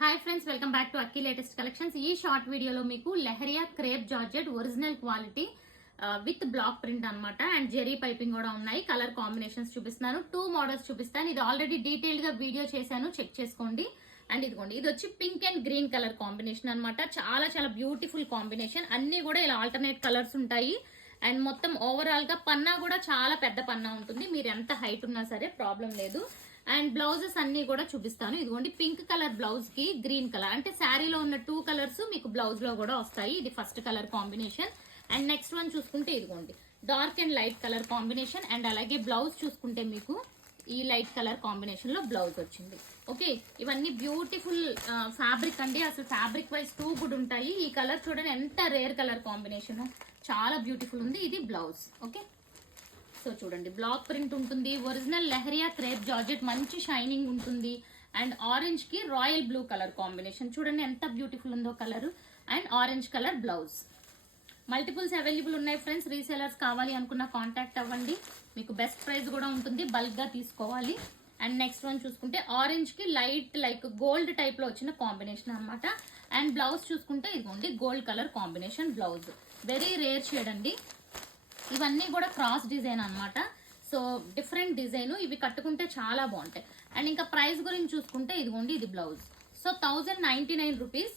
Hi friends, welcome back to Akki latest collections. ఈ short వీడియోలో మీకు lehariya crepe georgette original quality with block print అన్నమాట and zari piping కూడా ఉన్నాయి. కలర్ కాంబినేషన్స్ చూపిస్తున్నాను. 2 మోడల్స్ చూపిస్తాను. ఇది ఆల్రెడీ డీటెయిల్డ్ గా వీడియో చేశాను, చెక్ చేసుకోండి. అండ్ ఇదిగోండి, ఇది వచ్చి pink and green colour combination అన్నమాట. చాలా చాలా బ్యూటిఫుల్ కాంబినేషన్. అన్ని కూడా ఇలా ఆల్టర్నేట్ కలర్స్ ఉంటాయి. అండ్ మొత్తం ఓవరాల్ గా పన్నా కూడా చాలా పెద్ద పన్నా ఉంటుంది. మీరు ఎంత హైట్ ఉన్నా సరే ప్రాబ్లం లేదు. అండ్ బ్లౌజెస్ అన్ని కూడా చూపిస్తాను. ఇదిగోండి, పింక్ కలర్ బ్లౌజ్ కి గ్రీన్ కలర్ అంటే శారీలో ఉన్న 2 కలర్స్ మీకు బ్లౌజ్ లో కూడా వస్తాయి. ఇది first colour combination. And next one చూసుకుంటే ఇదిగోండి, dark and light colour combination. And అలాగే బ్లౌజ్ చూసుకుంటే మీకు ఈ లైట్ కలర్ కాంబినేషన్ లో బ్లౌజ్ వచ్చింది. ఓకే, ఇవన్నీ బ్యూటిఫుల్ ఫ్యాబ్రిక్ అండి. అసలు ఫ్యాబ్రిక్ వైజ్ 2 గుడ్ ఉంటాయి. ఈ కలర్ చూడండి, ఎంత రేర్ కలర్ కాంబినేషన్, చాలా బ్యూటిఫుల్ ఉంది. ఇది బ్లౌజ్. ఓకే, సో చూడండి, బ్లాక్ ప్రింట్ ఉంటుంది. ఒరిజినల్ లెహరియా క్రేప్ జార్జెట్, మంచి షైనింగ్ ఉంటుంది. అండ్ ఆరెంజ్ కి రాయల్ బ్లూ కలర్ కాంబినేషన్ చూడండి ఎంత బ్యూటిఫుల్ ఉందో colour. And orange colour blouse. Multiples available ఉన్నాయి ఫ్రెండ్స్. రీసేలర్స్ కావాలి అనుకున్న కాంటాక్ట్ అవ్వండి. మీకు బెస్ట్ ప్రైస్ కూడా ఉంటుంది, బల్క్ గా తీసుకోవాలి. అండ్ నెక్స్ట్ వన్ చూసుకుంటే ఆరెంజ్ కి లైట్ లైక్ గోల్డ్ టైప్ లో వచ్చిన కాంబినేషన్ అన్నమాట. అండ్ బ్లౌజ్ చూసుకుంటే ఇదిగోండి, gold colour combination blouse. Very rare shade అండి. ఇవన్నీ కూడా క్రాస్ డిజైన్ అన్నమాట. సో డిఫరెంట్ డిజైన్, ఇవి కట్టుకుంటే చాలా బాగుంటాయి. అండ్ ఇంకా ప్రైస్ గురించి చూసుకుంటే ఇదిగోండి, ఇది blouse. So 1099 rupees.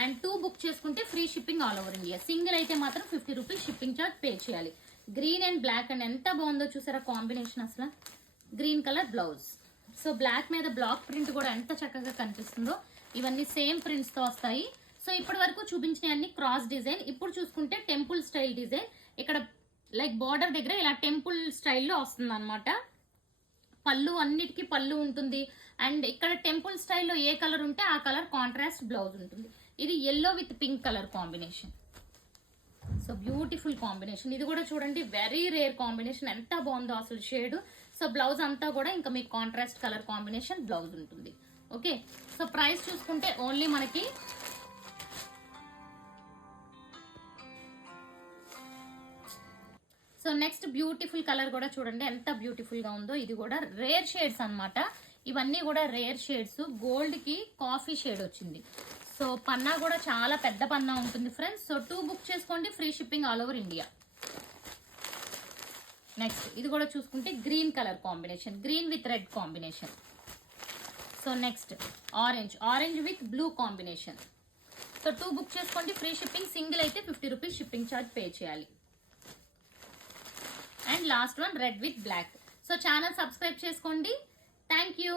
And 2 book చేసుకుంటే free shipping all over India. Single అయితే మాత్రం 50 రూపీస్ షిప్పింగ్ చార్జ్ పే చేయాలి. గ్రీన్ అండ్ బ్లాక్ అండ్ ఎంత బాగుందో చూసారా కాంబినేషన్. అసలు green colour blouse. So black మీద బ్లాక్ ప్రింట్ కూడా ఎంత చక్కగా కనిపిస్తుందో. ఇవన్నీ సేమ్ ప్రింట్స్ తో వస్తాయి. సో ఇప్పటి వరకు చూపించిన అన్ని క్రాస్ డిజైన్. ఇప్పుడు చూసుకుంటే టెంపుల్ స్టైల్ డిజైన్. ఇక్కడ లైక్ బార్డర్ దగ్గర ఇలా టెంపుల్ స్టైల్లో వస్తుంది అనమాట. పళ్ళు అన్నిటికీ పళ్ళు ఉంటుంది. అండ్ ఇక్కడ టెంపుల్ స్టైల్లో ఏ కలర్ ఉంటే ఆ కలర్ కాంట్రాస్ట్ బ్లౌజ్ ఉంటుంది. ఇది yellow with pink colour combination. So beautiful combination. ఇది కూడా చూడండి, వెరీ రేర్ కాంబినేషన్. ఎంత బాగుందో అసలు షేడ్. సో బ్లౌజ్ అంతా కూడా ఇంకా మీకు కాంట్రాస్ట్ కలర్ కాంబినేషన్ బ్లౌజ్ ఉంటుంది. ఓకే, సో ప్రైస్ చూసుకుంటే ఓన్లీ మనకి సో నెక్స్ట్ బ్యూటిఫుల్ కలర్ కూడా చూడండి ఎంత బ్యూటిఫుల్ గా ఉందో. ఇది కూడా రేర్ షేడ్స్ అన్నమాట. ఇవన్నీ కూడా రేర్ షేడ్స్. గోల్డ్ కి కాఫీ షేడ్ వచ్చింది. సో పన్నా కూడా చాలా పెద్ద పన్నా ఉంటుంది ఫ్రెండ్స్. సో 2 బుక్ చేసుకోండి, free shipping all over India. Next ఇది కూడా చూసుకుంటే green colour combination, green with red combination. So next orange with blue combination. So 2 book చేసుకోండి, ఫ్రీ షిప్పింగ్. సింగిల్ అయితే 50 రూపీస్ షిప్పింగ్ ఛార్జ్ పే చేయాలి. And last one red with black. So channel subscribe చేసుకోండి. Thank you.